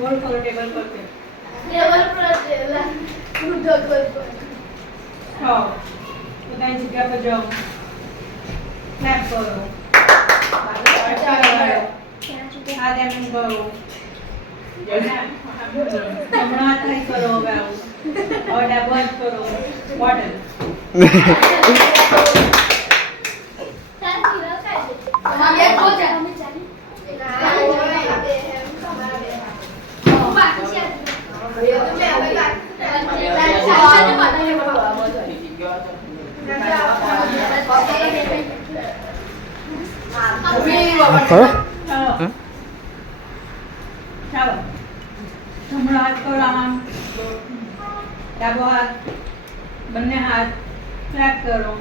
गोल करो टेबल पर पे टेबल पर टेबल उठो गोल पर हाँ बताइए जगह पर जाओ क्लैप करो हाथ एम करो हमारा हाथ ही करो गाओ और डबल करो बॉटल हम एक हो जाए ચાલો જમણો હાથ કરો આમ ડાબો હાથ બંને હાથ ક્લેપ કરો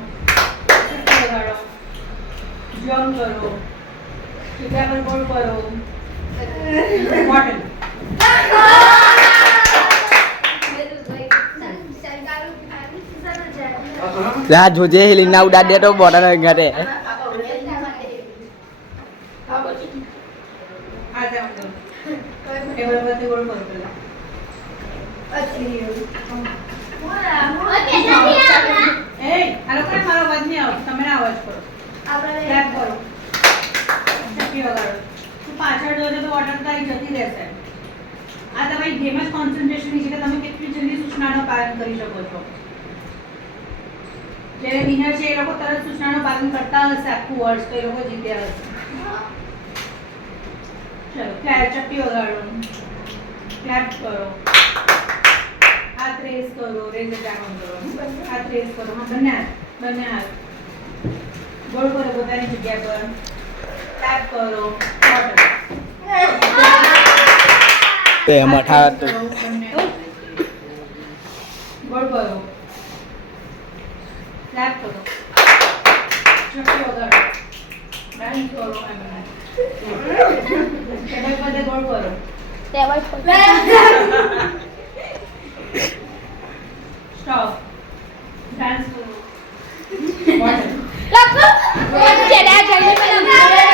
લગાડો જમ્પ કરો જગ્યા પર ગોળ કરો બોટલ લા જોજે હિલીના ઉડા દે તો બોટલ ઘરે હાથ આમ કરો ટેબલ પરથી ગોળ કરો પેલા એ આ લોકોને મારો અવાજ નહીં આવતો તમે ના અવાજ કરો ક્લેપ કરો ચપ્પી વગાડો તું પાછળ જોજો તો વોટર તારી જતી રહેશે આ તમારી ગેમ જ કોન્સન્ટ્રેશન છે કે તમે કેટલી જલ્દી સૂચનાનું પાલન કરી શકો છો જે વિનર છે એ લોકો તરત સૂચનાનું પાલન કરતા હશે આખું વર્ષ તો એ લોકો જીત્યા હશે ચલો ચપ્પી વગાડો ક્લેપ કરો हाथ रेस करो रेस डाउन करो हाथ रेस करो हाँ બંને હાથ ગોળ કરો પોતાની જગ્યા પર ટેપ કરો બોટલ તે મઠા તો ગોળ કરો ટેપ કરો ચપ્પી વગાડો ડાન્સ કરો ટેબલ પર ગોળ કરો टेबल पर स्टॉप डांस करो बॉटल लगो चला जल्दी में